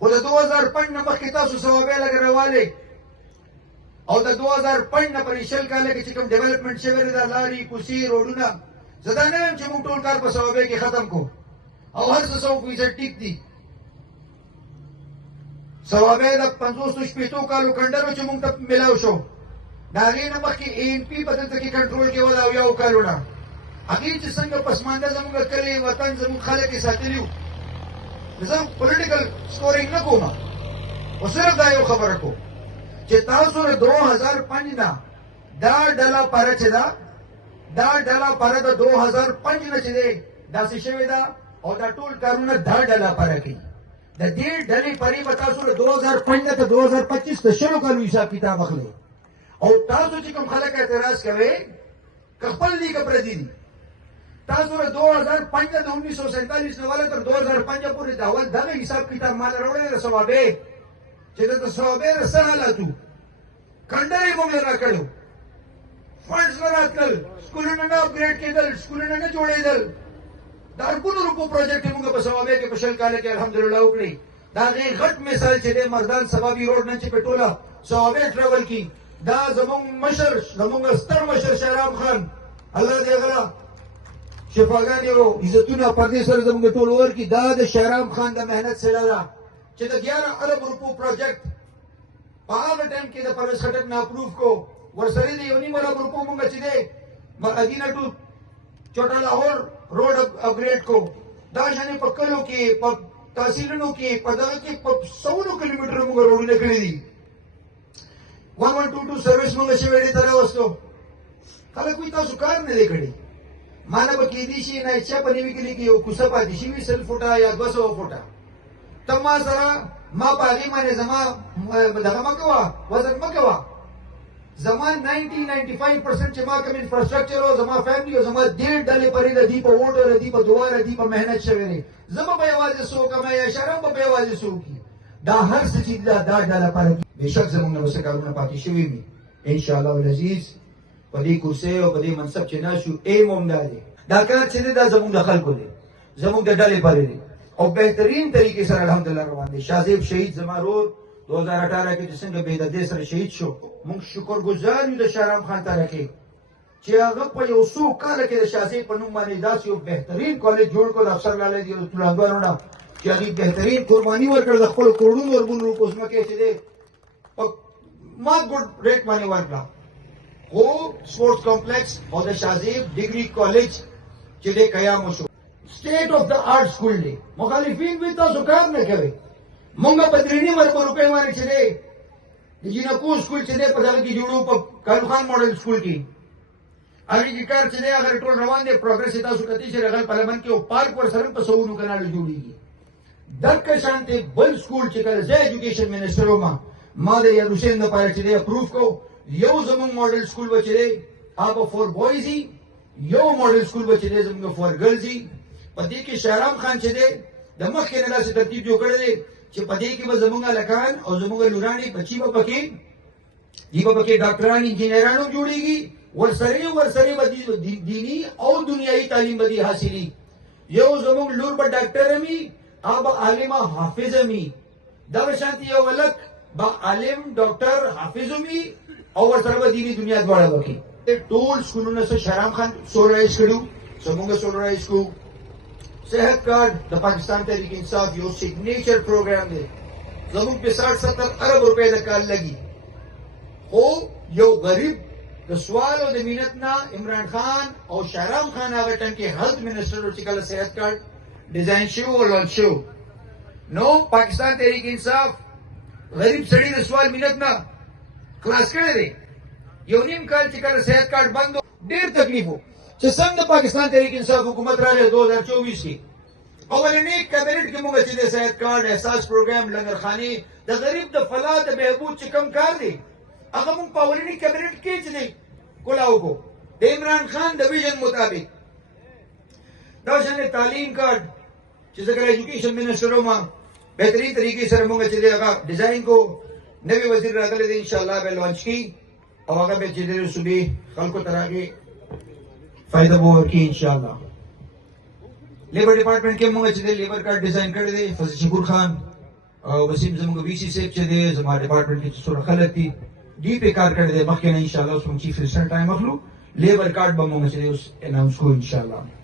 خو د 2005 نه مخکې تاسو ثوابې لګولې او د 2005 نه پرې شل کاله کې چې کوم ډیولپمنټ شوی دی د لارې کوڅې روډونه زه دا نه وایم چې موږ ټول کار په ثوابې کې ختم کو او هر څه 100% ټیک دي ثوابې د 500 کالو کنډرو چې موږ ته ملاو شو د هغې نه مخکې ANP په دلته کې کنټرول کې وه د 70 کالونه هغې چې څنګه پسمانده زموږ کلی وطن زموږ خلک یې ساتلي وو زه پولیټیکل سکورینګ نه کوم خو صرف دا یو خبره کوم چې تاسو د 2005 نه دا ډله پاره چې ده دا ډله پاره د 2005 نه چې دی داسې شوې ده او دا ټول کارونه دا ډله پاره کوي د دې ډلې پرې به تاسو د 2005 نه تر 2025 د شلو کالو حساب کتاب اخلئ او تاسو چې کوم خلک اعتراض کوئ که خپل دي که پردي دي تاسو د 2005 نه د 1947 نه والا تر 2005 پورې د اول دغه حساب کتاب مال راوړی د ثوابې چې د ثوابې د څه حالاتو کنډرې موږ له راکړو فنډز نه راتلل سکولونه نه اپګریډ کېدل سکولونه نه جوړېدل د اربونو روپو پروجیکټ موږ په ثوابې کې په شل کاله کې الحمدلله وکړي د هغې غټ مثال چې دی مردان سبابي روډ نه چې په ټوله ثوابې ټراول کي دا زموږ مشر زموږ ستر مشر شهرام خان الله دې هغه شفاګانې او عزتونه پردې سره زموږ ټول ورکړي دا د شهرام خان د محنت سره ده چې د 11 ارب روپو پروجیکټ په هغه ټایم کې د پرویز خټک نه اپروف کو ورسره د 1.5 ارب روپو موږ چې دی مدینه ټو چوټا لاهور روډ اپګریډ کو دا شانې په کلو کې په تحصیلونو کې په دغه کې په 100 کیلومتر موږ روډونه کړي دي 1122 سروس موږ شوی دی تر اوسه خلک وایي تاسو کار نه دی کړی ما نه به کېدی شي نه اچھا په نوي کلي کې یو کوڅه پاتې شي وي 100 فوټه یا 200 فوټه ته ما سره ما په هغې باندې زما دغه مه کوه وزن مه کوه زما 90-95% چې ما کوم انفراسټرکچر او زما فیملی او زما ډېر ډلې پرې د دې په ووټ او د دې په دعا د دې په محنت شوی دی زه به یوازې څه وکړم یا شرم به یوازې څه وکړي دا هر څه چې دا ډله پاره بېشک زموږ نه څه کارونه پاتې شوي وي انشاءالله العزیز په دې کرسۍ او په دې منصب چې ناست شو ایم هم دا دی دا کار چې دی دا زموږ د خلکو دی زموږ د ډلې پرې دی او بهترین طریقې سره الحمدلله روان دی شاهزیب شهید زما رور 2018 کې چې څنګه بې دردۍ سره شهید شو موږ شکرګزار یو د شهرام خان ترکي چې هغه په یو څو کاله کې د شاهزیب په نوم باندې داسې یو بهترین کالج جوړ کړ د افسر لالی دي طلبګانو نه چې هغې بهترین قرباني ورکړه د خپلو کروڑونو اربونو روپو ځمکې چې دی په مات ګوډ ریټ باندې ورکړه خو سپورټس کمپلیکس او د شاهزیب ډګري کالج چې دی قیام وشو سټیټ اف د آرټ سکول دی مخالفین وایي تاسو کار نه کوئ مونږ په 3.5 روپۍ باندې چې دی د جینکو سکول چې دی په دغه کې جوړو په کالو خان ماډل سکول کې هغې کې کار چې دی هغه ټول روان دی پروګرس یې تاسو کتئ چې رغل پارلمان کې یو پارک ورسره په 100 کنالو جوړېږي دغه شانتې بل سکول چې کله زه ایجوکیشن منسټر وم ما د یاد حسین دپاره چې دی اپروف کو یو زموږ ماډل سکول به چې دی هغه فور بویز وي یو ماډل سکول به چې دی زموږ فور ګرلز وي په دې کې شهرام خان چې دی د مخکې نه داسې ترتیب جوړ کړی دی چې په دې کې به زموږ هلکان او زموږ لورانې بچي به پکې دي به پکې ډاکټران انجینران هم جوړېږي ورسره به دیني او دنیایي تعلیم به دي حاصلي یو زموږ لور به ډاکټر هم وي هغه به عالمه حافظ هم وي دغه شانتې یو هلک به عالم ډاکټر حافظ هم وي او ورسره به دیني دنیا دواړه وکړي ټول سکولونه څه شهرام خان سولرایز کړو زموږ سولرایز کړو صحت کارड د پاکستان تحریک انصاف یو سیګنیچر پروګرام دی زموږ په 60-70 ارب روپۍ د کال لګي خو یو غریب د سوال او د مینت نه عمران خان او شهرام خان هغه ټایم کې هیلث منسټر چې کله صحت کارड ډیزاین شو او لانچ شو نو پاکستان تحریک انصاف غریب سړي د سوال مینت نه خلاص کړی دی یو نیم کال چې کله صحت کارड بند ډېر تکلیف و چې څنګه پاکستان تحریک انصاف حکومت راغی 2024 کې اولنی کابینټ کې موږ چې د صحت کارड احساس پروګرام لنګرخاني د غریب د فلاح د بهبود چې کم کار دی هغه موږ په اولنی کابینټ کې چې دی کولاو کو د عمران خان د ویژن مطابق دا شانې تعلیم کارड چې څنګه ایجوکیشن منسټر وم بهترین طریقې سره موږ چې دی هغه ډیزاین کو نوی وزیر راغلی دی انشاءالله به لانچ کی او هغه به چې د صوبې خلکو ته راغی فائدہ به ورکړي انشاءالله لیبر ډپارټمنټ کې موږ چې د لیبر کارت ډیزاین کړی دی فضل شکور خان वसीम जमग वीसी सेब चे दे जमा डिपार्टमेंट की सूरत खलक थी डी पे कार कर दे मखके इंशाल्लाह उसमें चीफ रिसर्च टाइम मखलू लेबर कार्ड बमो में से उस अनाउंस को इंशाल्लाह